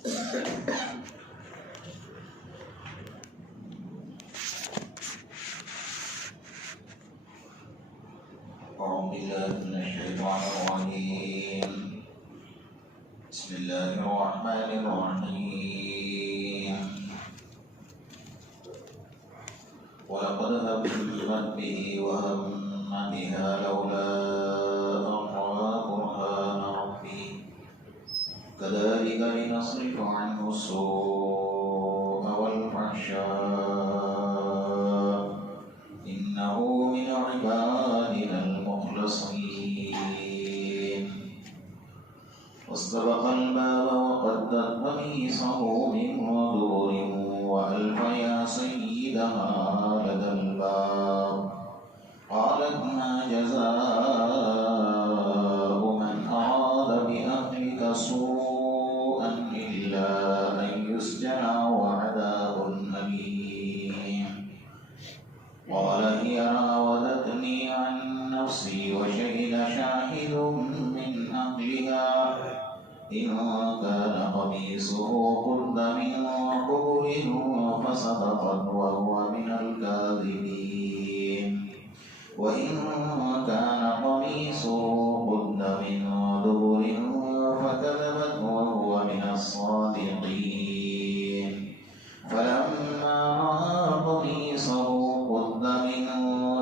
أعوذ بالله من الشيطان الرجيم. بسم الله الرحمن الرحيم. ولقد همت به وهم بها لولا أن رأى برهان ربه كذلك لنصرف عنه السوء والفحشاء إنه من عبادنا المخلصين. واستبق الباب وقدت قميصه من دبر وألف يا سيدها لدى الباب. قالت ما جزاء من أراد بأهلك سوءا إلا أن يسجن وعذاب أليم. قال هي راودتني عن نفسي وشهد شاهد من أهلها إن كان قميصه قد من قبل فصدقت وهو من الكاذبين وإن كان قميصه قد من دبر فكذبت وهو من الصادقين. فلما رأى قميصه قد من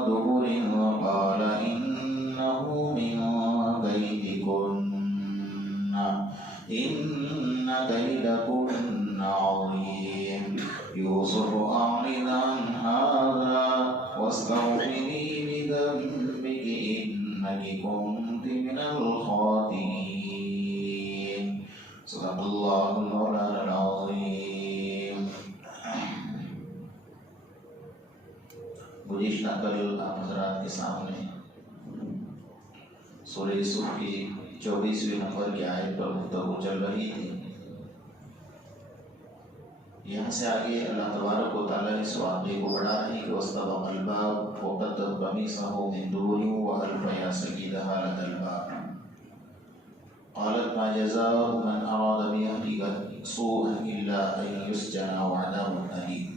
دبر قال إنه من كيدكن إن كيدكن عظيم. يوسف أعرض عن هذا واستغفري لذنبك إنك كنت من الخاطئين. صدق الله مولانا العظيم. گزشتہ کل آپ حضرات کے سامنے سورہ یوسف کی 24ویں نمبر کی آیت پر گفتگو چل رہی تھی. یہاں سے آگے اللہ تبارک و تعالیٰ اس واقعے کو بڑھا رہی کہ واستبق الباب وقدت قميصه من دبر وألف يا سيدها لدى الباب. قالت ما جزاء من أراد بأهلك سوءا إلا أن يسجن وعذاب أليم.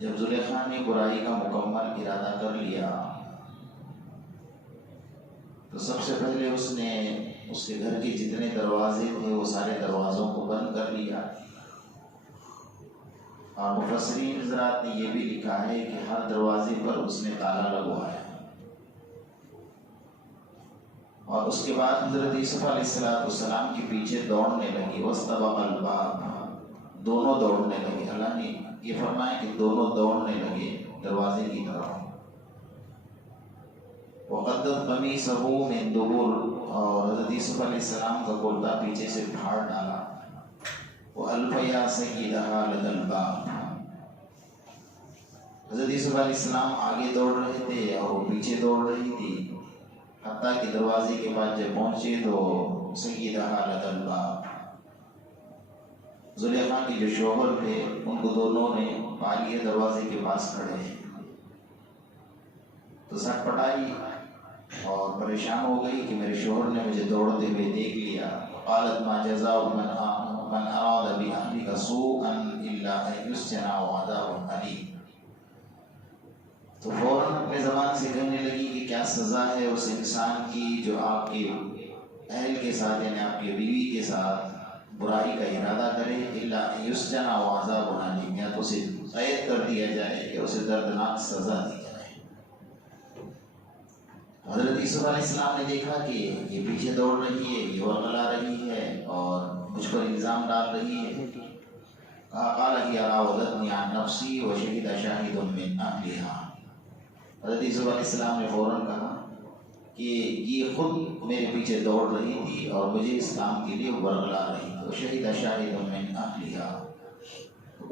جب زلیخا نے برائی کا مکمل ارادہ کر لیا تو سب سے پہلے اس نے اس کے گھر کے جتنے دروازے تھے وہ سارے دروازوں کو بند کر لیا. اور مفسرین حضرات نے یہ بھی لکھا ہے کہ ہر دروازے پر اس نے تالا لگوایا. اور اس کے بعد حضرت یوسف علیہ السلام کے پیچھے دوڑنے لگی. واستبق الباب، دونوں دوڑنے لگے. اللہ نے یہ فرمایا کہ دونوں دوڑنے لگے دروازے کی طرف. وقدت قميصه من دبر، اور حضرت یوسف علیہ السلام کا کرتا پیچھے سے پھاڑ ڈالا. وألف يا سيدها لدى الباب. حضرت یوسف علیہ السلام آگے دوڑ رہے تھے اور وہ پیچھے دوڑ رہی تھی، حتیٰ کہ دروازے کے بعد جب پہنچے تو سیدها لدى الباب، زلیخا کے جو شوہر تھے ان کو دونوں نے پا لیے دروازے کے پاس کھڑے ہیں. تو سٹ پٹائی اور پریشان ہو گئی کہ میرے شوہر نے مجھے دوڑتے ہوئے دیکھ لیا. قالت ما جزاء من اراد بأهلك سوءا الا ان يسجن وعذاب أليم. تو فوراً اپنے زبان سے کہنے لگی کہ کیا سزا ہے اس انسان کی جو آپ کے اہل کے ساتھ یعنی آپ کی بیوی کے ساتھ برائی کا ارادہ کرے. الا ان يسجن وعذاب أليم، یا تو اسے قید کر دیا جائے کہ اسے دردناک سزا دی جائے. حضرت یوسف علیہ السلام نے دیکھا کہ یہ پیچھے دوڑ رہی ہے، یہ ورغلا رہی ہے اور مجھ پر الزام ڈال رہی ہے. قال هي راودتني عن نفسي وشهد شاهد من أهلها. حضرت یوسف علیہ السلام نے فوراً کہا کہ یہ خود میرے پیچھے دوڑ رہی تھی اور مجھے اس کام کے لیے ورغلا رہی تھی. وشهد شاهد من أهلها،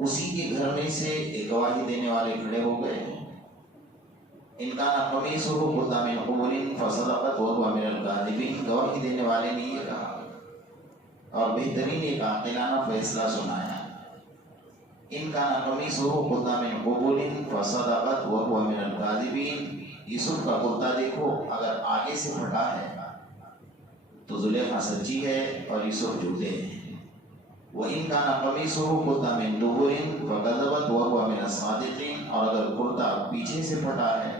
اسی کے گھر میں سے ایک گواہی دینے والے کھڑے ہو گئے. ان کا قمیصه قد من قبل فصدقت وهو من الكاذبين. گواہی دینے والے نے یہ کہا اور بہترین ایک عاقلانہ فیصلہ سنایا. ان کا قمیصه قد من قبل فصدقت وهو من الكاذبين. یوسف کا کرتا دیکھو اگر آگے سے پھٹا ہے تو تو زلیخا سچی ہے اور یوسف جھوٹے ہیں۔ وَإِنْ كَانَ قَمِيصُهُ قُدَّ مِنْ دُبُرٍ فَكَذَبَتْ وَهُوَ مِنَ الصَّادِقِينَ، اور اگر کرتا پیچھے سے پھٹا ہے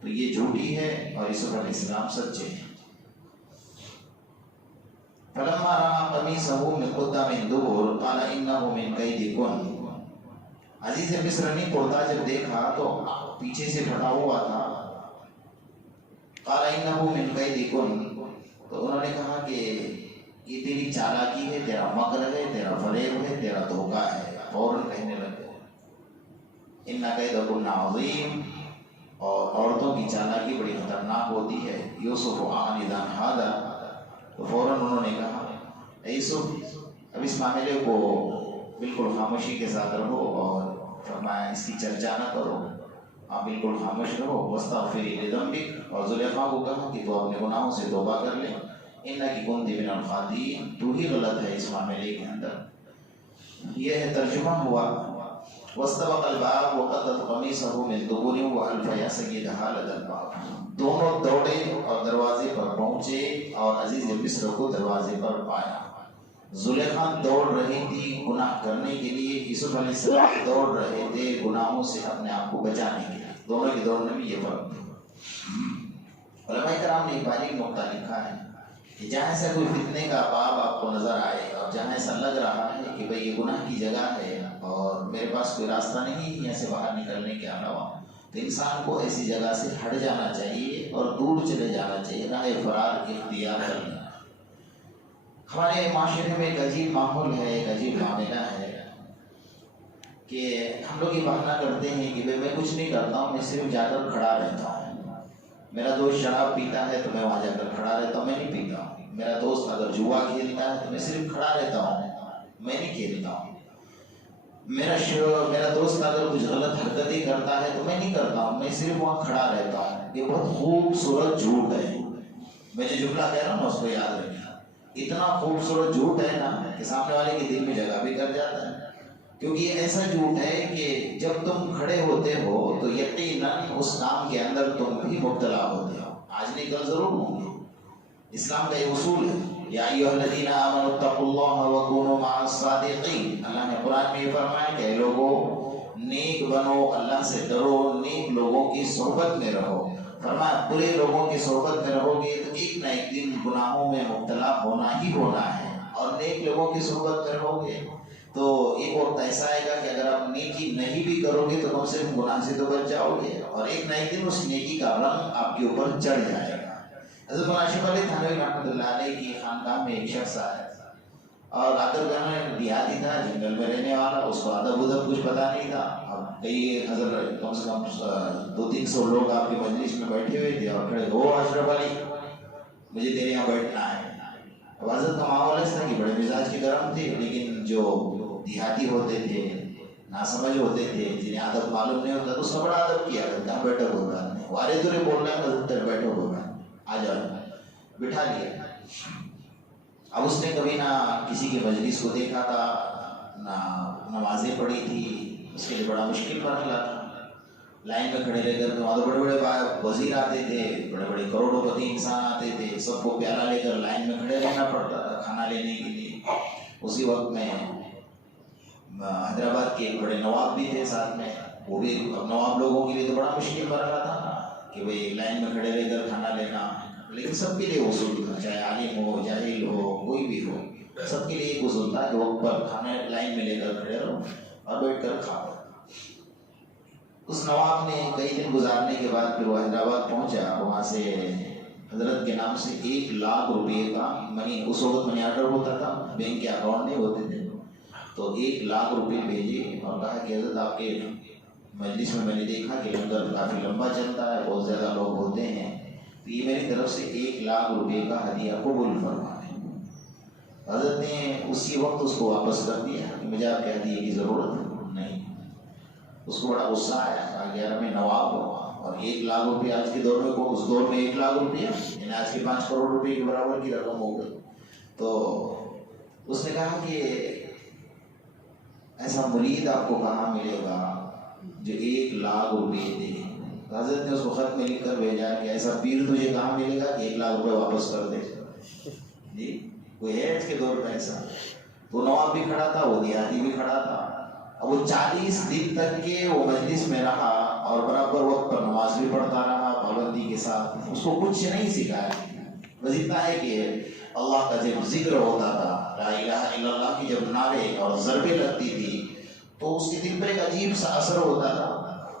تو یہ جھوٹی ہے اور یوسف علیہ السلام سچے ہیں۔ فَلَمَّا رَأَىٰ قَمِيصَهُ قُدَّ مِنْ دُبُرٍ قَالَ إِنَّهُ مِنْ كَيْدِكُنَّ، عزیز مصر نے کرتا جب دیکھا تو پیچھے سے پھٹا ہوا تھا، قَالَ إِنَّهُ مِنْ كَيْدِكُنَّ، تو انہوں نے کہا کہ یہ تیری چالاکی ہے، تیرا مکر ہے، تیرا فریب ہے، تیرا دھوکہ ہے۔ فوراً کہنے لگے اِنَّ كَيْدَكُنَّ عَظِيمٌ، اور عورتوں کی چالاکی بڑی خطرناک ہوتی ہے۔ یوسف أَعْرِضْ عَنْ هَٰذَا، تو فوراً انہوں نے کہا اے یوسف اب اس معاملے کو بالکل خاموشی کے ساتھ رہو، اور فرمایا اس کی چرچا نہ کرو، آپ بالکل خاموش رہو۔ وَاسْتَغْفِرِي لِذَنبِكِ، اور زلیخا کو کہا کہ تو اپنے گناہوں سے توبہ کر لے، اِنَّكِ كُنتِ مِنَ الْخَاطِئِينَ، تو ہی غلط ہے اس معاملے کے اندر۔ یہ ہے ترجمہ ہوا وَاسْتَبَقَ الْبَابَ وَقَدَّتْ قَمِيصَهُ مِنْ دُبُرٍ وَأَلْفَ يَا سَيِّدَهَا لَدَى الْبَابِ، دونوں دوڑے اور دروازے پر پہنچے اور عزیز مصر کو دروازے پر پایا۔ زلیخا دوڑ رہی تھی گناہ کرنے کے لیے، یوسف علیہ السلام دوڑ رہے تھے گناہوں سے اپنے آپ کو بچانے کے لیے۔ دونوں کے دوڑنے میں یہ فرق تھا۔ علماء کرام نے ایک باریک نقطہ لکھا ہے کہ جہاں ایسا کوئی فتنے کا باب آپ کو نظر آئے اور جہاں ایسا لگ رہا ہے کہ بھئی یہ گناہ کی جگہ ہے اور میرے پاس کوئی راستہ نہیں یہاں سے باہر نکلنے کے علاوہ، تو انسان کو ایسی جگہ سے ہٹ جانا چاہیے اور دور چلے جانا چاہیے، راہ فرار اختیار کرنا۔ ہمارے معاشرے میں ایک عجیب ماحول ہے، ایک عجیب معاملہ ہے کہ ہم لوگ یہ بہانہ کرتے ہیں کہ میں کچھ نہیں کرتا ہوں، میں صرف جا کر کھڑا رہتا ہوں۔ میرا دوست شراب پیتا ہے تو میں وہاں جا کر کھڑا رہتا ہوں، میں نہیں پیتا ہوں۔ میرا دوست اگر جوا کھیلتا ہے تو میں صرف کھڑا رہتا ہوں، میں نہیں کھیلتا ہوں۔ میرا دوست اگر کچھ غلط حرکتیں کرتا ہے تو میں نہیں کرتا ہوں، میں صرف وہاں کھڑا رہتا ہوں۔ یہ بہت خوبصورت جھوٹ ہے۔ میں جو جملہ کہہ رہا ہوں اس کو یاد رکھنا، اتنا خوبصورت جھوٹ ہے نا کہ سامنے والے کے دل میں جگہ بھی کر جاتا ہے، کیونکہ یہ ایسا جھوٹ ہے کہ جب تم کھڑے ہوتے ہو تو یقیناً اس کام کے اندر تم بھی مبتلا ہوتے ہو، آج نہیں کل ضرور ہوں گے۔ اسلام کا یہ اصول ہے، یا ایھا الذین آمنوا اتقوا اللہ وکونوا مع الصادقین، اللہ نے قرآن میں یہ فرمایا کہ اے لوگو نیک بنو، اللہ سے ڈرو، نیک لوگوں کی صحبت میں رہو۔ فرمایا برے لوگوں کی صحبت میں رہو گے تو ایک نہ ایک دن گناہوں میں مبتلا ہونا ہی ہونا ہے، اور نیک لوگوں کی صحبت میں رہو گے تو ایک وقت ایسا آئے گا کہ اگر آپ نیکی نہیں بھی کرو گے تو کم سے کم گناہ سے تو بچ جاؤ گے، اور ایک نہ ایک دن اس نیکی کا رنگ آپ کے اوپر چڑھ جائے گا۔ حضرت عاشق علی تھانوی رحمۃ اللہ علیہ کی خانقاہ میں ایک شخص آیا اور آدب گاہ دیہاتی تھا، جنگل میں رہنے والا، اس کو ادب ادب کچھ پتا نہیں تھا۔ اب کئی حضرت کم سے کم 200-300 لوگ آپ کی مجلس میں بیٹھے ہوئے تھے اور کھڑے ہو اشرف علی مجھے تیرے یہاں بیٹھنا ہے۔ اب حضرت کا معاملہ اس طرح کہ بڑے مزاج کے گرم تھے، لیکن جو دیہاتی ہوتے تھے، ناسمجھ ہوتے تھے، جنہیں ادب معلوم نہیں ہوتا تو اس کا بڑا ادب کیا کرتا ہے، بیٹھو بول رہا ہے، وارے دورے بول رہے ہیں، حضرت بیٹھو بول رہا ہے، آ جاؤ، بٹھا لیا۔ اب اس نے کبھی نہ کسی کی مجلس کو دیکھا تھا، نہ نمازیں پڑھی تھی، اس کے لیے بڑا مشکل مرحلہ تھا۔ لائن میں کھڑے رہ کر وہاں تو بڑے بڑے وزیر آتے تھے، بڑے بڑے کروڑوں پتی انسان آتے تھے، سب کو پیالہ لے کر لائن میں کھڑے رہنا پڑتا تھا کھانا لینے کے لیے۔ اسی وقت میں حیدرآباد کے ایک بڑے نواب بھی تھے ساتھ میں، وہ بھی نواب لوگوں کے لیے تو بڑا مشکل مرحلہ تھا کہ بھئی لائن میں کھڑے رہ کر کھانا لینا، لیکن سب کے لیے اصول تھا، چاہے عالم ہو جاہل ہو کوئی بھی ہو، سب کے لیے ایک اصول تھا کہ وقت پر کھانا لائن میں لے کر کھڑے رہو اور بیٹھ کر کھاؤ۔ اس نواب نے کئی دن گزارنے کے بعد پھر وہ حیدرآباد پہنچا، وہاں سے حضرت کے نام سے 1 لاکھ روپے کا منی، اس وقت منی آرڈر ہوتا تھا، بینک کے اکاؤنٹ نہیں ہوتے تھے، تو 1 لاکھ روپے بھیجے اور کہا کہ حضرت آپ کے مجلس میں نے دیکھا کہ لنگر کافی لمبا چلتا ہے، بہت زیادہ لوگ ہوتے ہیں، تو یہ میری طرف سے 1 لاکھ روپے کا ہدیہ قبول فرمائیں۔ حضرت نے اسی وقت اس کو واپس کر دیا کہ مجھے آپ کے ہدیے کی ضرورت نہیں۔ اس کو بڑا غصہ آیا، یار میں نواب ہوں اور 1 لاکھ روپے آج کے دور میں کو، اس دور میں 1 لاکھ روپیہ یعنی آج کے 5 کروڑ روپے کے برابر کی رقم ہو گئی۔ تو اس نے کہا کہ ایسا مرید آپ کو کہاں ملے گا جو 1 لاکھ روپے دے۔ حضرت نے اس کو خط میں لکھ کر بھیجا کہ ایسا پیر تجھے کہاں ملے گا کہ 1 لاکھ روپے واپس کر دے۔ کوئی ہے آج کے دور میں ایسا؟ وہ نواب بھی کھڑا تھا، وہ دیہاتی بھی کھڑا تھا. اب وہ 40 دن تک کے وہ مجلس میں رہا اور برابر وقت پر نماز بھی پڑھتا رہا پابندی کے ساتھ. اس کو کچھ نہیں سکھایا، بس اتنا ہے کہ اللہ کا جب ذکر ہوتا تھا، لا الہ الا اللہ کی جب نعرے اور ضربیں لگتی تھی تو اس کے دل پر ایک عجیب سا اثر ہوتا تھا.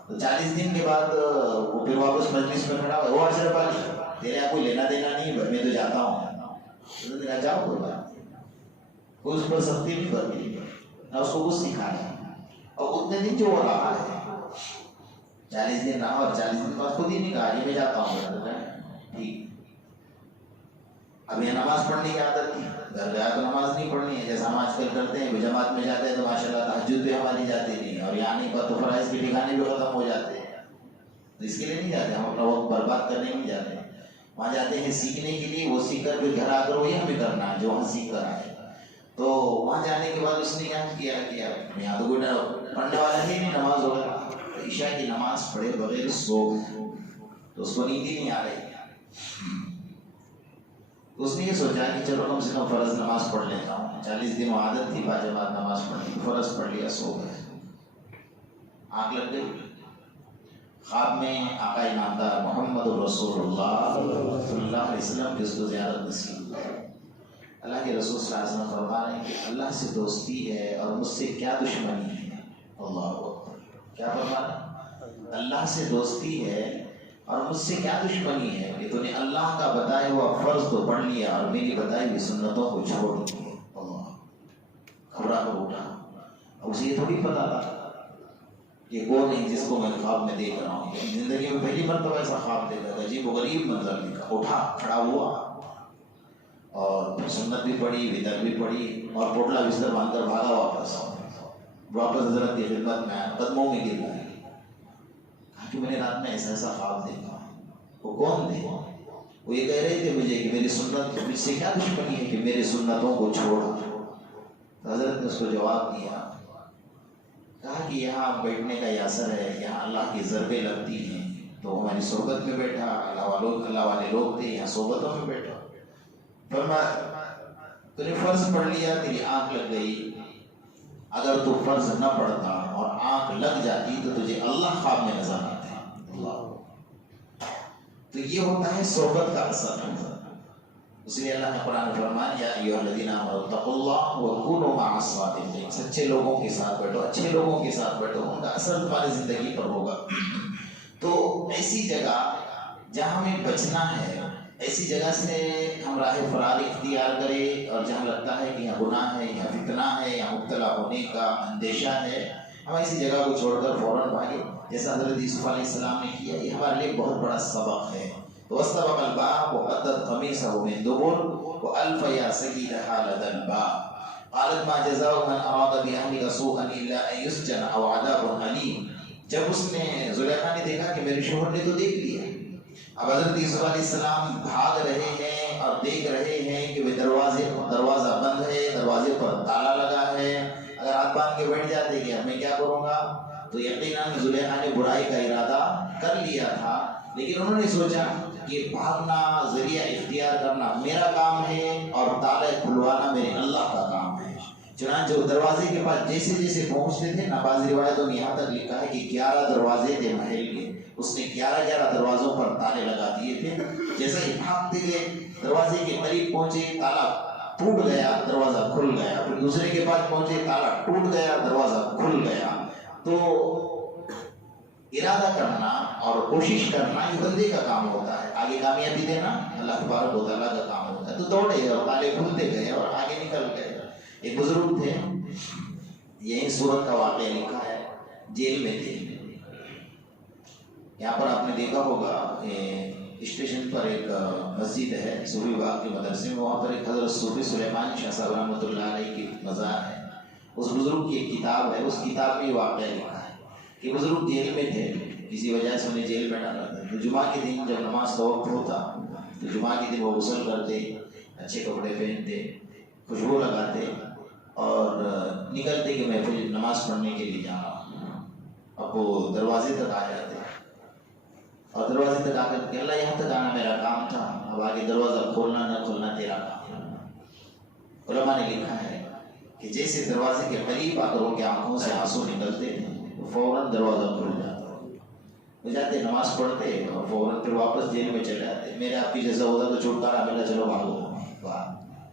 تو 40 دن کے بعد وہ پھر واپس مجلس میں کھڑا ہوا. وہ اشرف علی تیرے یہاں کوئی لینا دینا نہیں ہے، میں تو جاتا ہوں. تو نے کہا جاؤ، کوئی بات نہیں. کوئی اس پر سختی نہیں برتی نہ اس کو کچھ سکھایا. اور اتنے دن جو وہ رہا ہے 40 دن رہا اور 40 دن بعد خود ہی نہیں کہا میں جاتا ہوں. ٹھیک. اب یہ نماز پڑھنے کی عادت تھی، گھر گیا تو نماز نہیں پڑھنی ہے جیسا ہم آج کل کرتے ہیں. جماعت میں جاتے ہیں تو ماشاءاللہ تہجد بھی ہماری جاتی نہیں، اور یہاں نہیں تو فرائض کے ٹھکانے بھی ختم ہو جاتے ہیں. تو اس کے لیے نہیں جاتے ہم، اپنا وقت برباد کرنے نہیں جاتے. وہاں جاتے ہیں سیکھنے کے لیے. وہ سیکھ کر پھر گھر آ کر وہی ہمیں کرنا ہے جو وہاں سیکھ کر آئے. تو وہاں جانے کے بعد اس نے کیا کیا کہ یہاں تو کوئی پڑھنے والا ہی نہیں نماز وغیرہ. عشاء کی نماز پڑھے بغیر سو تو اس کو نیند ہی نہیں آ رہی. تو اس نے یہ سوچا کہ چلو کم سے کم فرض نماز پڑھ لیتا ہوں. 40 دن عادت تھی باجماعت نماز پڑھنے کی، فرض پڑھ لیا، سو گئے. آنکھ لگ گئی. خواب میں آقا انعامدار محمد رسول اللہ صلی اللہ علیہ وسلم کی اس کو زیارت نصیب. اللہ کے رسول صلی اللہ علیہ وسلم فرما رہے ہیں کہ اللہ سے دوستی ہے اور مجھ سے کیا دشمنی ہے. اللہ اکبر. کیا فرما رہے؟ اللہ سے دوستی ہے اور مجھ سے کیا دشمنی ہے کہ تو نے اللہ کا بتایا ہوا فرض تو پڑھ لیا اور میری بتائی ہوئی سنتوں کو چھوڑ دی. اللہ گھبرا کر اٹھا. اب اسے یہ تھوڑی پتا تھا کہ کون نہیں جس کو میں خواب میں دیکھ رہا ہوں. زندگی میں پہلی مرتبہ ایسا خواب دیکھا، عجیب و غریب منظر دیکھا. اٹھا، کھڑا ہوا اور پھر سنت بھی پڑھی، وطر بھی پڑھی اور پوٹلا بستر باندھ کر بھاگا واپس حضرت کی خدمت میں آیا، قدموں میں گر گیا. کہا کہ میں نے رات میں ایسا ایسا خواب دیکھا. وہ کون تھے؟ وہ یہ کہہ رہے تھے مجھے کہ میری سنت، مجھ سے کیا دشمنی ہے کہ میری سنتوں کو چھوڑا. تو حضرت نے اس کو جواب دیا، کہا کہ یہاں بیٹھنے کا یہ اثر ہے، یہاں اللہ کی ضربیں لگتی ہیں تو ہماری صحبت میں بیٹھا. اللہ والے لوگ تھے، یہاں صحبتوں میں بیٹھا. فرمایا تو نے فرض پڑھ لیا، تیری آنکھ لگ گئی. اگر تو فرض نہ پڑھتا اور آنکھ لگ جاتی تو تجھے اللہ خواب میں نظر آتا. اللہ. تو یہ ہوتا ہے صحبت کا اثر. اس لیے اللہ نے قرآن میں فرمایا یا ایھا الذین آمنوا اتقوا اللہ وکونوا مع الصادقین. سچے لوگوں کے ساتھ بیٹھو، اچھے لوگوں کے ساتھ بیٹھو، ان کا اثر تمہاری زندگی پر ہوگا. تو ایسی جگہ جہاں ہمیں بچنا ہے، ایسی جگہ سے ہم راہ فرار اختیار کریں، اور جہاں لگتا ہے کہ یہاں گناہ ہے، یہاں فتنہ ہے، یہاں مبتلا ہونے کا اندیشہ ہے، ہم ایسی جگہ کو چھوڑ کر فوراً بھاگیں جیسا حضرت یوسف علیہ السلام نے کیا. یہ ہمارے لیے بہت بڑا سبق ہے. واستبق الباب وقدت قميصه من دبر والف يا سيدها لدى الباب قالت ما جزاء من اراد باهلك سوءا الا ان يسجن او عذاب اليم. جب اس نے زلیخا نے دیکھا کہ میرے شوہر نے تو دیکھ لیا. اب حضرت یوسف علیہ السلام بھاگ رہے ہیں اور دیکھ رہے ہیں کہ وہ دروازہ بند ہے، دروازے پر تالا لگا ہے. اگر ہاتھ باندھ کے بیٹھ جاتے کہ میں کیا کروں گا، تو یقیناً زلیخا نے برائی کا ارادہ کر لیا تھا. لیکن انہوں نے سوچا کہ بھاگنا، ذریعہ اختیار کرنا میرا کام ہے اور تالے کھلوانا میرے اللہ کا کام ہے. چنانچہ وہ دروازے کے پاس جیسے جیسے پہنچتے تھے، بعض روایتوں میں یہاں تک لکھا ہے کہ 11 دروازے تھے محل کے. اس نے 11 دروازوں پر تالے لگا دیے تھے. جیسا ہی بھاگتے گئے دروازے کے قریب پہنچے، تالا ٹوٹ گیا، دروازہ کھل گیا. پھر دوسرے کے پاس پہنچے، تالا ٹوٹ گیا، دروازہ کھل گیا. تو ارادہ کرنا اور کوشش کرنا یہ بندے کا کام ہوتا ہے. آگے کامیابی دینا اللہ تبارک و تعالیٰ کا کام ہوتا ہے. تو دوڑے اور تالے کھلتے گئے اور آگے نکل گئے. ایک بزرگ تھے، یہی سورت کا واقعہ لکھا ہے، جیل میں تھے. یہاں پر آپ نے دیکھا ہوگا اسٹیشن پر ایک مسجد ہے صوفی باغ کے مدرسے میں، وہاں پر ایک حضرت صوفی سلیمان شاہ صاحب رحمۃ اللہ علیہ کی مزار ہے. اس بزرگ کی ایک کتاب ہے، اس کتاب میں یہ واقعہ لکھا ہے کہ بزرگ جیل میں تھے، کسی وجہ سے انہیں جیل میں ڈالا تھا. تو جمعہ کے دن جب نماز کا وقت ہوتا تو جمعہ کے دن وہ غسل کرتے، اچھے کپڑے پہنتے، خوشبو لگاتے اور نکلتے کہ میں پھر نماز پڑھنے کے لیے جا رہا ہوں. اب وہ دروازے تک آ جاتے اور دروازے تک آ کر کہ اللہ یہاں تک آنا میرا کام تھا، اب آگے دروازہ کھولنا نہ کھولنا تیرا کام. علماء نے لکھا ہے کہ جیسے دروازے کے قریب آ کر ان کی آنکھوں سے آنسو نکلتے تھے فوراً دروازہ کھل جاتا، وہ جاتے نماز پڑھتے اور فوراً پھر واپس جیل میں چلے جاتے. میرے آپ کی جیسا ہوتا تو چھٹکارا ملا، چلو بھاگو.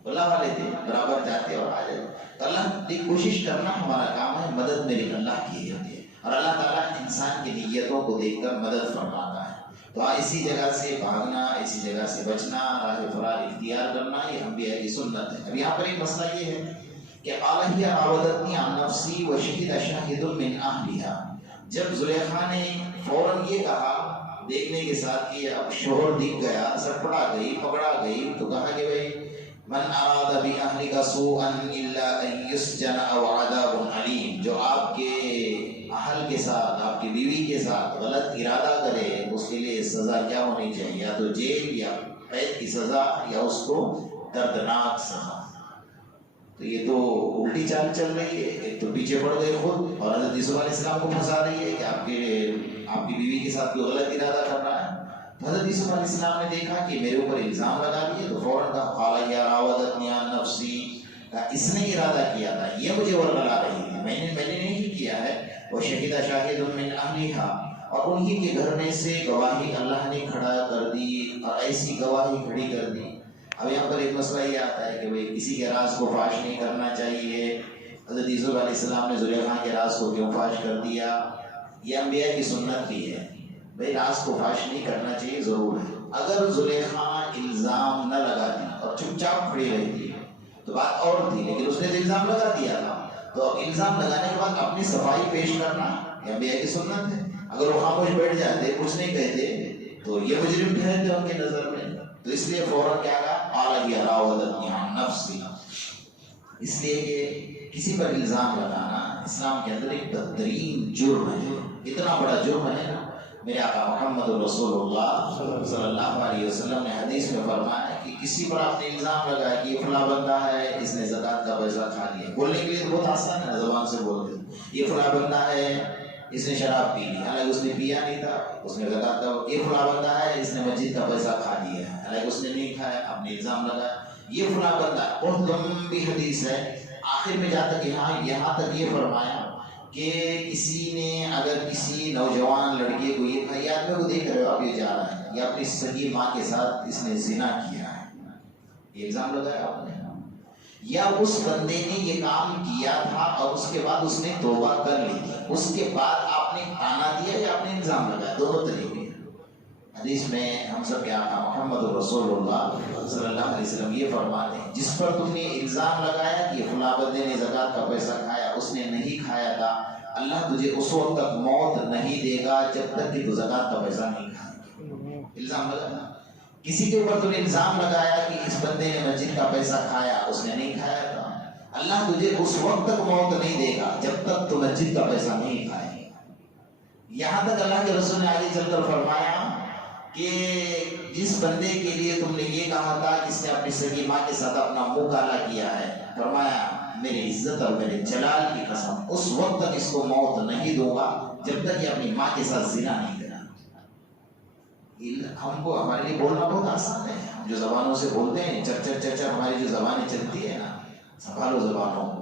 اللہ والے تھے، برابر جاتے اور آ جاتے. تو اللہ کی کوشش کرنا ہمارا کام ہے، مدد میری اللہ کی ہوتی ہے، اور اللہ تعالیٰ انسان کی نیتوں کو دیکھ کر مدد فرماتا ہے. تو اسی جگہ سے بھاگنا، اسی جگہ سے بچنا، راہ فرار اختیار کرنا، یہ انبیاء کی سنت ہے. اب یہاں پر ایک مسئلہ یہ ہے کہ قال ہی راودتنی عن نفسی وشہد شاہد من اہلہا. جب زلیخا نے فوراً یہ کہا دیکھنے کے ساتھ کہ اب شوہر دکھ گیا، سٹپٹا گئی، پکڑا گئی، تو کہا کہ بھئی من اراد باہلک سوءا الا ان یسجن او عذاب علیم. جو آپ کے اہل کے ساتھ، آپ کی بیوی کے ساتھ غلط ارادہ کرے اس کے لیے سزا کیا ہونی چاہیے؟ یا تو جیل یا قید کی سزا، یا اس کو دردناک سزا. تو یہ تو الٹی چال چل رہی ہے. ایک تو پیچھے پڑ گئے خود، اور حضرت یوسف علیہ السلام کو پھنسا رہی ہے کہ آپ کی بیوی کے ساتھ کوئی غلط ارادہ کر رہا ہے. حضرت یوسف علیہ السلام نے دیکھا کہ میرے اوپر الزام لگا دیے، تو فوراً کہا قال یا راودتنی عن نفسی. اس نے ارادہ کیا تھا، یہ مجھے ورغلا رہی ہے، میں نے نہیں کیا ہے. وشہد شاہد من اہلہا، اور انہی کے گھر میں سے گواہی اللہ نے کھڑا کر دی، اور ایسی گواہی کھڑی کر دی. اب یہاں پر ایک مسئلہ یہ آتا ہے کہ بھئی کسی کے راز کو فاش نہیں کرنا چاہیے. حضرت یوسف علیہ السلام نے زلیخا کے راز کو کیوں فاش کر دیا؟ یہ انبیاء کی سنت بھی ہے، بھئی راز کو فاش نہیں کرنا چاہیے، ضرور ہے. اگر زلیخا الزام نہ لگاتی اور چپ چاپ کھڑی رہتی تو بات اور تھی، لیکن اس نے الزام لگا دیا تھا. تو الزام لگانے کے بعد اپنی صفائی پیش کرنا یہ انبیاء کی سنت ہے. اگر وہ خاموش بیٹھ جاتے، کچھ نہیں کہتے، تو یہ مجرم ٹھہرتے ان کی نظر میں. تو اس لیے فوراً کیا کہا قال ہی راودتنی عن نفسی. اس لیے کہ کسی پر الزام لگانا اسلام کے اندر ایک بدترین جرم ہے. اتنا بڑا جرم ہے نا، میرے آقا محمد رسول اللہ صلی اللہ علیہ وسلم نے حدیث میں فرمایا کہ کسی پر آپ نے الزام لگایا کہ یہ فلاں بندہ ہے، اس نے زکوٰۃ کا پیسہ کھا لیا. بولنے کے لیے تو بہت آسان ہے، زبان سے بول دیں یہ فلاں بندہ ہے، اس نے شراب پی لی، حالانکہ اس نے پیا نہیں تھا، اس نے زکوٰۃ کا. یہ فلاں بندہ ہے، اس نے مسجد کا پیسہ کھا لیا ہے، حالانکہ اس نے نہیں کھایا، آپ نے الزام لگایا. یہ فلاں بندہ بہت لمبی حدیث ہے. آخر میں جا تک یہاں تک یہ فرمایا کہ کسی نے اگر کسی نوجوان لڑکے کو یہ کہا، یہ آدمی کو دیکھ رہے ہو آپ، یہ جا رہا ہے، یا اپنی سگی ماں کے ساتھ اس نے زنا کیا ہے، یہ الزام لگایا آپ نے. یا اس بندے نے یہ کام کیا تھا اور اس کے بعد اس نے توبہ کر لی تھی، اس کے بعد آپ نے کھانا دیا یا آپ نے الزام لگایا، دونوں طریقے. حدیث میں ہم سب کے آقا محمد رسول اللہ صلی اللہ علیہ وسلم یہ فرماتے ہیں جس پر تم نے الزام لگایا کہ فلاں بندے نے زکوٰۃ کا پیسہ کھایا، اس نے نہیں کھایا تھا، اللہ تجھے اس وقت تک موت نہیں دے گا جب تک کہ تو زکوٰۃ کا پیسہ نہیں کھائے. الزام لگانا، کسی کے اوپر تم نے الزام لگایا کہ اس بندے نے مسجد کا پیسہ کھایا، اس نے نہیں کھایا تھا، اللہ تجھے اس وقت تک موت نہیں دے گا جب تک تو مسجد کا پیسہ نہیں کھائے. یہاں تک اللہ کے رسول نے آگے چل کر فرمایا کہ جس بندے کے لیے تم نے یہ کہا تھا جس نے اپنی سگی ماں کے ساتھ اپنا منہ کالا کیا ہے، فرمایا میری عزت اور میرے جلال کی قسم اس وقت تک اس کو موت نہیں دوں گا جب تک یہ اپنی ماں کے ساتھ زنا نہیں کرا. ہم کو ہمارے لیے بولنا بہت آسان ہے، ہم جو زبانوں سے بولتے ہیں چر چر ہماری جو زبانیں چلتی ہے نا، سنبھالو زبانوں کو،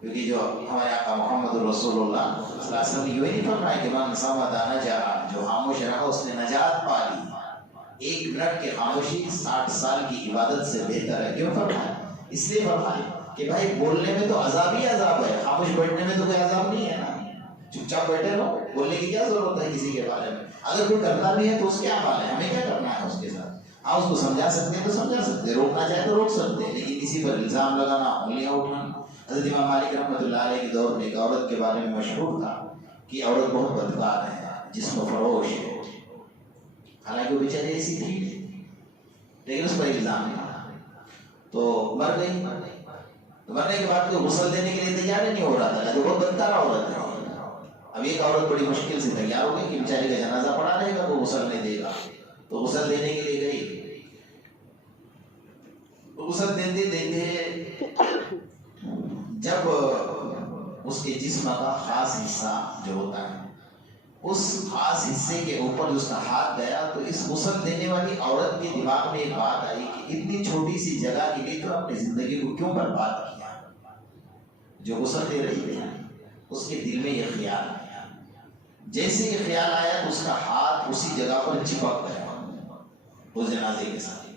کیونکہ جو ہمارے آقا محمد رسول اللہ صلی اللہ علیہ وسلم نے یہ نہیں فرمایا کہ من صمت نجا، جو خاموش رہا اس نے نجات پا لی. 1 منٹ کی خاموشی 60 سال کی عبادت سے بہتر ہے. کیوں فرمایا؟ اس لیے فرمایا کہ بھائی بولنے میں تو عذاب ہی عذاب ہے، خاموش بیٹھنے میں تو کوئی عذاب نہیں ہے نا. چپ چاپ بیٹھے رہو، بولنے کی کیا ضرورت ہے کسی کے بارے میں. اگر کوئی کرتا بھی ہے تو اس کیا حال ہے، ہمیں کیا کرنا ہے اس کے ساتھ. ہاں اس کو سمجھا سکتے ہیں تو سمجھا سکتے ہیں، روکنا چاہے تو روک سکتے ہیں، لیکن کسی پر الزام لگانا، انگلیاں اٹھانا. حضرت امام مالک رحمۃ اللہ علیہ کے دور میں ایک عورت کے بارے میں مشہور تھا کہ عورت بہت بدکار ہے، جسم فروش ہے، حالانکہ وہ بیچاری ایسی تھی لیکن اس پر الزام نہیں، تو مر گئی. مرنے کے بعد کوئی غسل دینے کے لیے تیار ہی نہیں ہو رہا تھا، تو بہت بدکار عورت ہے. اب ایک عورت بڑی مشکل سے تیار ہو گئی کہ بیچاری کا جنازہ پڑا رہے گا، وہ غسل نہیں دے گا، تو غسل دینے کے لیے گئی. غسل دیتے دیتے جب اس کے جسم کا خاص حصہ جو ہوتا ہے اس خاص حصے کے اوپر اس کا ہاتھ گیا تو اس غسل دینے والی عورت کے دماغ میں ایک بات آئی کہ اتنی چھوٹی سی جگہ کے لیے تو اپنی زندگی کو کیوں برباد کیا. جو غسل دے رہی تھی اس کے دل میں یہ خیال آیا. جیسے یہ خیال آیا تو اس کا ہاتھ اسی جگہ پر چپک گیا اس جنازے کے ساتھ.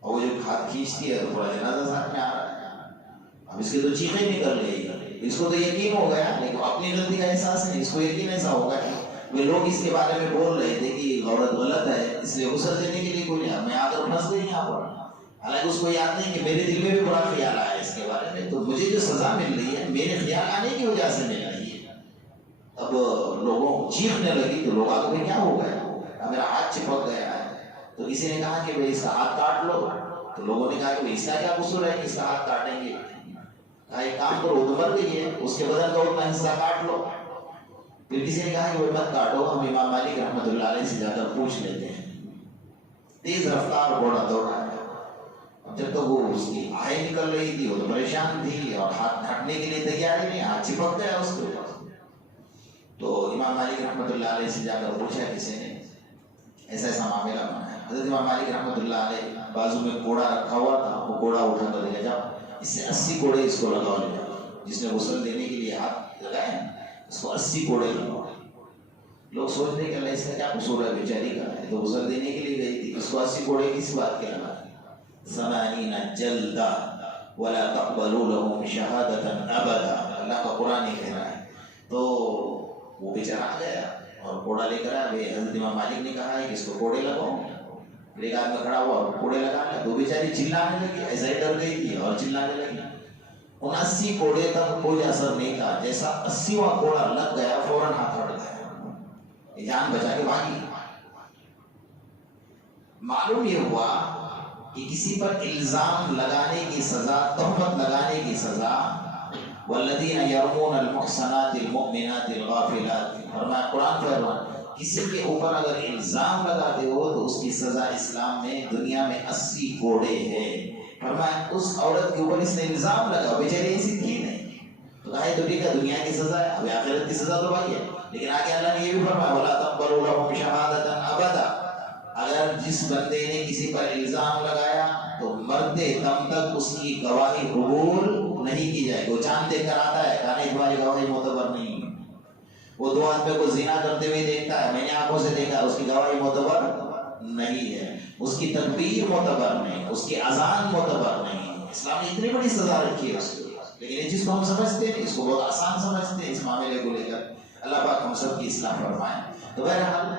اور وہ جو ہاتھ کھینچتی ہے تو پورا جنازہ ساتھ میں آ رہا ہے. اب اس کی تو چیخیں نکل گئی. اس کو تو یقین ہو گیا لیکن اپنی غلطی کا احساس نہیں. اس کو یقین ایسا ہوگا کہ وہ لوگ اس کے بارے میں بول رہے تھے کہ عورت غلط ہے اس لیے غسل دینے کے لیے کوئی نہیں. میں آ کر پھنس گئی یہاں پر. حالانکہ اس کو یاد نہیں کہ میرے دل میں بھی برا خیال آیا اس کے بارے میں. تو مجھے جو سزا مل رہی ہے میرے خیال آنے کی وجہ سے مل رہی ہے. اب لوگوں چیخنے لگی تو لوگ آگے کیا ہو گیا. میرا ہاتھ چپک گیا ہے. تو کسی نے کہا کہ بھائی اس کا ہاتھ کاٹ لو. تو لوگوں نے کہا کہ اس کا کیا قصور ہے کہ اس کا ہاتھ کاٹیں گے. کہا ایک کام کرو تو مر گئی ہے اس کے بدن کا اتنا حصہ کاٹ لو. پھر کسی نے کہا کہ وہ مت کاٹو ہم امام مالک رحمۃ اللہ علیہ سے جا کر پوچھ لیتے ہیں. تیز رفتار گھوڑا دوڑا ہے. جب تک وہ اس کی آہیں نکل رہی تھی وہ تو پریشان تھی اور ہاتھ ہٹنے کے لیے تیار ہی نہیں. ہاتھ چپک گیا اس کے. تو امام مالک رحمۃ اللہ علیہ سے جا کر پوچھا کسی نے ایسا ایسا معاملہ بنا ہے. حضرت امام مالک رحمۃ اللہ علیہ بازو میں کوڑا رکھا ہوا تھا. وہ کوڑا اٹھا کر لے جاؤ اس سے 80 کوڑے اس کو لگاؤ. لے جاؤ جس نے غسل دینے کے لیے ہاتھ لگائے اس کو 80 کوڑے لگاؤ. لوگ سوچتے کہ اللہ اس کا کیا قصور ہے بیچاری کا. تو غسل دینے کے لیے گئی تھی. اس کو 80 کوڑے کس بات کے لگا. ثمانین جلدہ ولا تقبلوا لهم شہادتا ابدا. اللہ کا قرآن ہی کہہ رہا ہے. تو وہ بیچارہ آ گیا اور کوڑا لے کر آیا. حضرت امام مالک نے کہا ہے کہ اس کو کوڑے لگاؤ. ایک آدمی کھڑا ہوا اور کوڑے لگانے. تو بیچاری چلانے لگی. ایسا ہی ڈر گئی تھی اور چلانے لگی. 79 کوڑے تک کوئی اثر نہیں تھا. جیسا 80واں کوڑا لگ گیا فوراً ہاتھ ہٹ گیا. جان بچا کے بھاگی. معلوم یہ ہوا کہ کسی پر الزام لگانے کی سزا تہمت لگانے کی سزا والذین یرمون المحصنات المؤمنات الغافلات. فرمایا قرآن فرمان کسی کے اوپر اگر الزام لگاتے ہو تو اس کی سزا اسلام میں دنیا میں 80 کوڑے ہے. فرمایا اس عورت کے اوپر اس نے الزام لگا بیچاری ایسی تھی نہیں تو کہا تو ٹھیک ہے دنیا کی سزا ہے. اب آخرت کی سزا تو بھائی ہے. لیکن آگے اللہ نے یہ بھی فرمایا ولا تقبلوا لهم شہادتا ابدا. اگر جس بندے نے کسی پر الزام لگایا تو مرتے دم تک اس کی گواہی قبول نہیں کی جائے. وہ چاند دیکھ کر آتا ہے کہا نہیں تمہاری گواہی معتبر نہیں. وہ 2 آدمی کو زنا کرتے ہوئے دیکھتا ہے میں نے آنکھوں سے دیکھا اس کی گواہی معتبر نہیں ہے. اس کی تکبیر معتبر نہیں. اس کی اذان معتبر نہیں. اسلام نے اتنی بڑی سزا رکھی ہے اس کو. لیکن اس چیز کو ہم سمجھتے ہیں اس کو بہت آسان سمجھتے ہیں اس معاملے کو لے کر. اللہ پاک ہم سب کی اصلاح فرمائے. تو بہرحال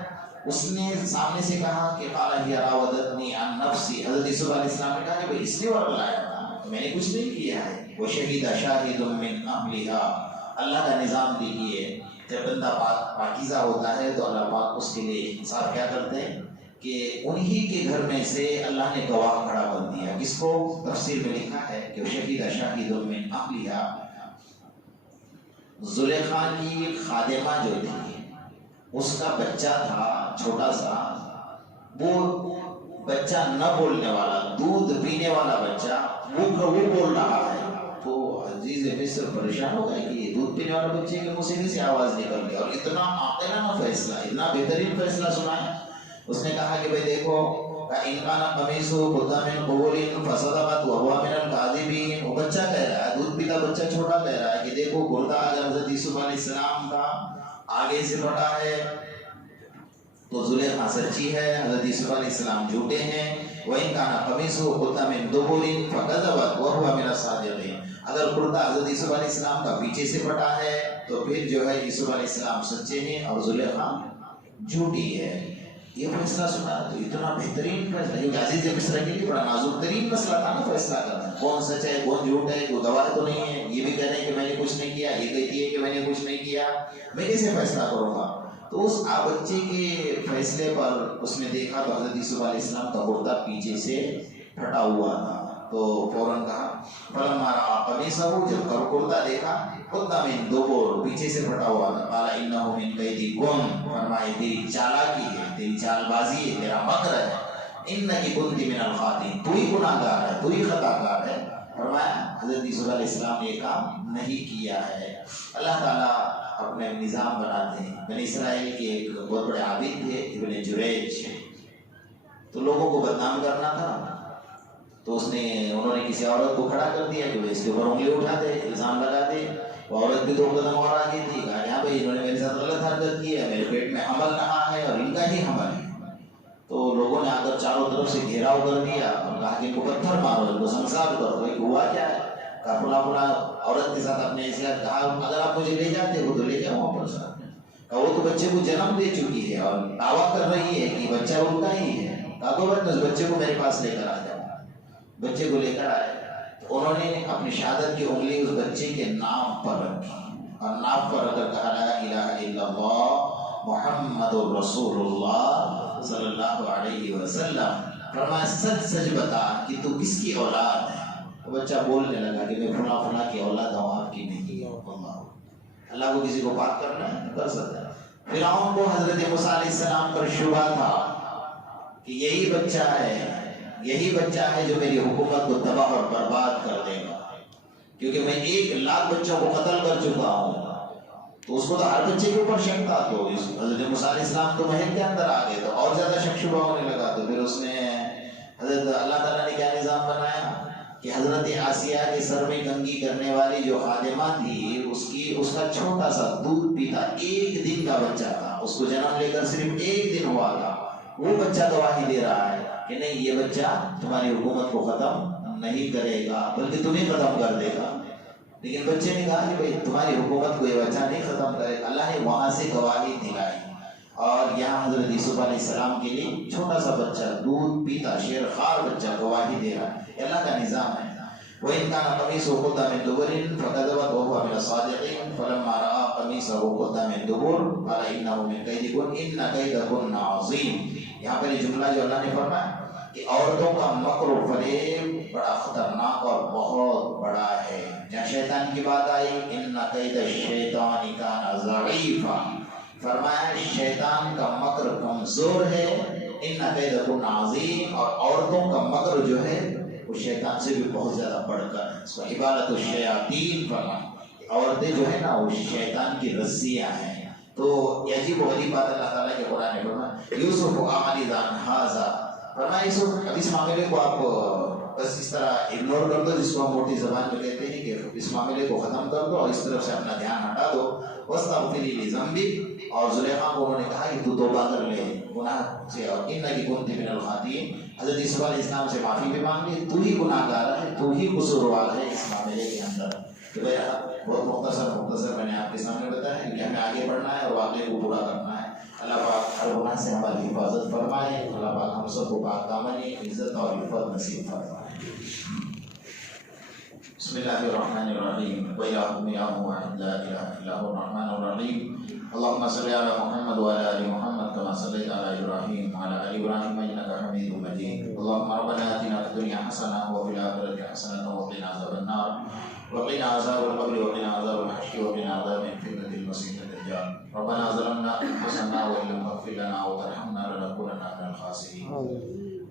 اس نے سامنے سے کہا کہ قال ہی راودتنی عن نفسی. حضرت یوسف علیہ السلام نے کہا کہ بھئی اس نے ورگلایا تھا میں نے کچھ نہیں کیا ہے. وہ شہید شاہد من اہلھا. اللہ کا نظام دیکھیے جب بندہ پاکیزہ ہوتا ہے تو اللہ پاک اس کے لیے انصاف کیا کرتے ہیں کہ انہی کے گھر میں سے اللہ نے گواہ کھڑا کر دیا. کس کو تفسیر میں لکھا ہے کہ شہید شاہد من اہلھا. زلیخا کی خادمہ جو تھی اس کا بچہ تھا چھوٹا سا. وہ بچہ نہ بولنے والا دودھ پینے والا بچہ وہ بول رہا ہے. تو عزیز مصر پریشان ہو گئے کہ یہ دودھ پینے والا بچے کے منہ سے کیسے آواز نکل گئی. اور اتنا عاقلانہ فیصلہ اتنا بہترین فیصلہ سنایا. اس نے کہا کہ بھائی دیکھو ان کان قمیصہ قد من قبول فصدقت وهو من الكاذبین. وہ بچہ کہہ رہا ہے دودھ پیتا بچہ چھوٹا کہہ رہا ہے کہ دیکھو کرتا اگر حضرت یوسف علیہ السلام کا آگے سے پھٹا ہے تو زلیخا سچی ہے حضرت یوسف علیہ السلام جھوٹے ہیں. وَإِن كَانَ قَمِيصُهُ قُدَّ مِن دُبُرٍ فَكَذَبَتْ وَهُوَ مِنَ الصَّادِقِينَ. اگر کرتا حضرت یوسف علیہ السلام کا پیچھے سے پھٹا ہے تو پھر جو ہے یوسف علیہ السلام سچے ہیں اور زلیخا جھوٹی ہے. یہ فیصلہ سنا تو اتنا بہترین فیصلہ. عزیز مصر کے لیے بڑا نازک ترین مسئلہ تھا نا فیصلہ کرنا. کون سچ ہے کون جھوٹ ہے کوئی گواہ تو نہیں ہے. یہ بھی کہہ رہے ہیں کہ میں نے کچھ نہیں کیا یہ کہتی ہے کہ میں نے کچھ نہیں کیا. میں کیسے فیصلہ کروں گا. تو اس بچے کے فیصلے پر اس نے دیکھا تو حضرت یوسف علیہ السلام کا کرتا پیچھے سے پھٹا ہوا تھا. تو فوراً کہا فلما رأى قمیصہ. جب کرتا دیکھا قد من دبر پیچھے سے پھٹا ہوا تھا. قال انہ من کیدکم. فرمائے تیری چالاکی ہے تیری چال بازی ہے تیرا مکر ہے. انک کنت من الخاطئین. تو ہی گناہ گار ہے تو ہی خطا کار ہے. فرمایا حضرت یوسف علیہ السلام نے یہ کام نہیں کیا ہے. اللہ تعالیٰ اپنے نظام بناتے ہیں. بنی اسرائیل کے ایک بہت بڑے عابد تھے ابن جریج، تو لوگوں کو بدنام کرنا تھا، تو انہوں نے کسی عورت کو کھڑا کر دیا کہ وہ اس کے اوپر انگلی اٹھا دے، الزام لگا دے. وہ عورت بھی 2 قدم اور آگے تھی، کہا یہاں بھائی انہوں نے میرے ساتھ غلط حرکت کی ہے، میرے پیٹ میں حمل رہا ہے اور ان کا ہی حمل ہے. تو لوگوں نے آ کر چاروں طرف سے گھیراؤ کر دیا اور کہا کہ ان کو پتھر مارو، ان کو سنسار کرو. کہ ہوا کیا ہے؟ کہا فلاں فلاں عورت کے ساتھ اپنے ایسے کہا اگر آپ مجھے لے جاتے ہو تو لے جاؤ وہاں پر ساتھ. کہا وہ تو بچے کو جنم دے چکی ہے اور دعویٰ کر رہی ہے کہ بچہ ان کا ہی ہے. کہا تو بس بچے کو میرے پاس لے کر آ جاؤ. بچے کو لے کر آئے تو انہوں نے اپنی شہادت کی انگلی اس بچے کے نام پر رکھی اور نام پر رکھ کر کہا لا الہ الا اللہ محمد رسول اللہ صلی اللہ علیہ وسلم. فرمایا سچ سچ بتا کہ تو کس کی اولاد ہے؟ وہ بچہ بولنے لگا کہ میں فلاں فلاں کی اولاد ہوں، آپ کی نہیں. اللہ کو کسی کو بات کرنا ہے کر سکتا ہے. فرعون کو حضرت موسیٰ علیہ السلام پر شبہ تھا کہ یہی بچہ ہے جو میری حکومت کو تباہ اور برباد کر دے گا، کیونکہ میں 1,00,000 بچوں کو قتل کر چکا ہوں. تو اس کو تو ہر بچے کے اوپر شک تھا. تو حضرت موسیٰ علیہ السلام تو محل کے اندر آ گئے تو اور زیادہ شک شبہ ہونے لگا. تو پھر اس نے اللہ تعالیٰ نے کیا نظام بنایا کہ حضرت آسیہ کے سر میں کنگھی کرنے والی جو خادمہ تھی اس کا چھوٹا سا دودھ پیتا 1 دن کا بچہ تھا، اس کو جنم لے کر صرف 1 دن ہوا تھا. وہ بچہ گواہی دے رہا ہے کہ نہیں یہ بچہ تمہاری حکومت کو ختم نہیں کرے گا بلکہ تمہیں ختم کر دے گا. لیکن بچے نے کہا کہ بھائی تمہاری حکومت کو یہ بچہ نہیں ختم کرے گا. اللہ نے وہاں سے گواہی دلائی. اور یہاں حضرت یوسف علیہ السلام کے لیے چھوٹا سا بچہ دودھ پیتا شیر خوار بچہ گواہی دے رہا ہے. اللہ کا نظام ہے. وَإِنْ كَانَ قَمِيصُهُ قُدَّ مِن دُبُرٍ فَكَذَبَتْ وَهُوَ مِنَ الصَّادِقِينَ فَلَمَّا رَأَىٰ قَمِيصَهُ قُدَّ مِن دُبُرٍ قَالَ إِنَّهُ مِن كَيْدِكُنَّ إِنَّ كَيْدَكُنَّ عَظِيمٌ. یہاں پر یہ جملہ جو اللہ نے فرمایا کہ عورتوں کا مکر و فریب بڑا خطرناک اور بہت بڑا ہے. جہاں شیطان کی بات آئی إِنَّ كَيْدَ الشَّيْطَانِ كَانَ ضَعِيفًا، فرمایا شیطان کا مکر کمزور ہے. إِنَّ كَيْدَكُنَّ عَظِيمٌ، اور عورتوں کا مکر جو ہے وہ شیطان سے بھی بہت زیادہ بڑھ کر ہے. اس کو عبادت الشیاطین فرمایا. عورتیں جو ہے نا وہ شیطان کی رسیاں ہیں. تو یہ عجیب و غریب بات اللہ تعالیٰ کے قرآن نے فرمایا یوسف عامل عن ھذا، فرمایا یوسف اب اس معاملے کو آپ بس اس طرح اگنور کر دو، جس کو ہم موٹی زبان میں کہتے ہیں کہ اس معاملے کو ختم کر دو اور اس طرف سے اپنا دھیان ہٹا دو. واستغفری لذنبک، اور زلیخا کو انہوں نے کہا کہ تو توبہ کر لے گناہ سے، اور انک کنت من الخاطئین. حضرت یوسف علیہ السلام سے معافی بھی مانگ لی. تو ہی گناہ گار ہے، تو ہی قصوروار ہے اس معاملے کے اندر. تو بہت مختصر میں نے آپ کے سامنے بتایا کہ ہمیں آگے بڑھنا ہے اور واقعے کو پورا کرنا ہے. اللہ پاک ہر گناہ سے ہماری حفاظت فرمائے. اللہ پاک ہم سب کو پاک دامنی عزت اور عفت نصیب فرمائے. بسم اللہ الرحمن الرحیم. وَإِلَٰهُكُمْ إِلَٰهٌ وَاحِدٌ لَا إِلَٰهَ إِلَّا هُوَ الرَّحْمَٰنُ الرَّحِيمُ. اللهم صل على محمد وعلى ال محمد كما صليت على ابراهيم وعلى ال ابراهيم انك حميد مجيد. اللهم ربنا اتنا في الدنيا حسنه وفي الاخره حسنه وقنا عذاب النار وقنا عذاب القبر وقنا عذاب الحشر وقنا عذاب فتنة المسيح الدجال. ربنا ظلمنا انفسنا وان لم تغفر لنا وترحمنا لنكونن من الخاسرين.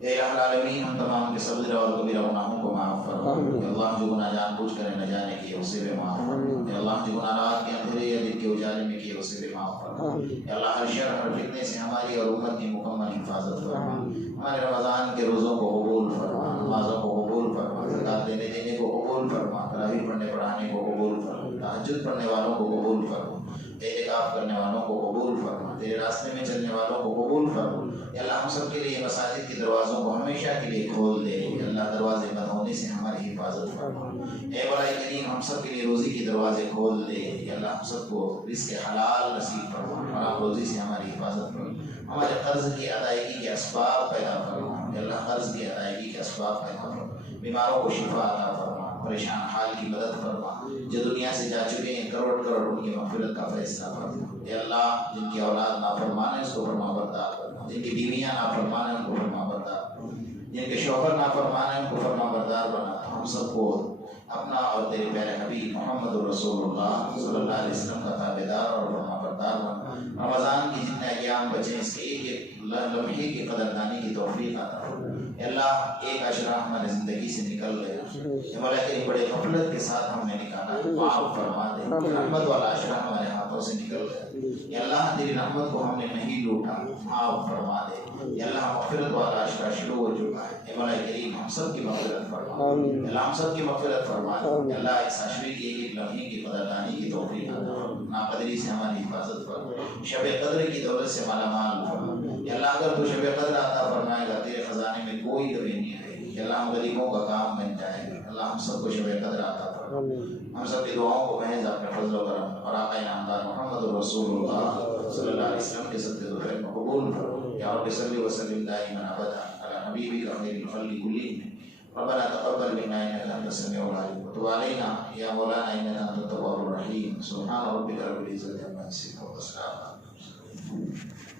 اے العالمین ہم تمام کے صغیر اور کبیرہ گناہوں کو معاف فرما. اے اللہ جو گناہ جان بوجھ کر نہ جانے کیے اسے بھی معاف فرما. اے اللہ جو گناہ رات کے اندھیرے یا دن کے اجالے میں کیے اسے بھی معاف فرما. اے اللہ ہر شر ہر فتنے سے ہماری اور امت کی مکمل حفاظت فرما. ہمارے رمضان کے روزوں کو قبول فرما، نمازوں کو قبول فرما، زکات دینے کو قبول فرما، تراویح پڑھنے پڑھانے کو قبول فرما، تہجد پڑھنے والوں کو قبول فرما، اعتکاف کرنے والوں کو قبول فرما، تیرے راستے میں چلنے والوں کو قبول فرما. یا اللہ ہم سب کے لیے مساجد کے دروازوں کو ہمیشہ کے لیے کھول دے. یا اللہ دروازے بند ہونے سے ہماری حفاظت فرما. اے بڑائی کریم ہم سب کے لیے روزی کے دروازے کھول دے. یا اللہ ہم سب کو رزق حلال نصیب فرما. حرام روزی سے ہماری حفاظت فرما. ہمارے قرض کی ادائیگی کے اسباب پیدا فرما. یا اللہ قرض کی ادائیگی کے اسباب پیدا فرما. بیماروں کو شفا عطا فرما. پریشان حال کی مدد فرما. جو دنیا سے جا چکے ہیں کروڑ کروڑ ان کی مغفرت کا فیصلہ فرما. اے اللہ جن کی اولاد نافرمان ہے اس کو فرما بردار فرما. جن کی بیویاں نافرمان ہیں ان کو فرما بردار فرما. جن کے شوہر نافرمان ہیں ان کو فرما بردار بنا. ہم سب کو اپنا اور تیرے پیارے حبیب محمد رسول اللہ صلی اللہ علیہ وسلم کا تابعدار اور فرما بردار بنا. رمضان کی جتنے ایام بچے اس کے ایک لمحے کی قدردانی کی توفیق عطا فرما. اللہ ایک عشرہ ہماری زندگی سے نکل گیا، یا مولا کریم بڑے غفلت کے ساتھ ہم نے نکالا، معاف فرما دے۔ رحمت والا عشرہ ہمارے ہاتھوں سے نکل گیا، یا اللہ تیری رحمت کو ہم نے نہیں لوٹا، معاف فرما دے۔ یا اللہ مغفرت والا عشرہ شروع ہو چکا ہے، یا مولا کریم ہم سب کی مغفرت فرما، یا اللہ ہم سب کی مغفرت فرما دے۔ یا اللہ اس عشرے کی ایک لمحے کی قدردانی کی توفیق عطا فرما، ناقدری سے ہماری حفاظت فرما، شب قدر کی دولت سے مالا مال فرما۔ یا اللہ اگر تو شب قدر عطا فرمائے گا تیرے خزانے میں کوئی کمی نہیں رہے گی، یا اللہ ہم غریبوں کا کام بن جائے گا۔ اللہ ہم سب کو شب قدر عطا فرما، ہم سب کی دعاؤں کو محض اپنے فضل و کرم اور آقا انعامدار محمد رسول اللہ صلی اللہ علیہ وسلم کے صدقے ظفر میں قبول فرما۔ یا رب صلی وسلم دائما ابدا علی حبیبک خیر الخلق کلہم۔ ربنا تقبل منا انك انت السميع العليم وتب علينا يا مولانا انك انت التواب الرحيم۔ سبحان ربك رب العزة عما يصفون وسلام على المرسلين۔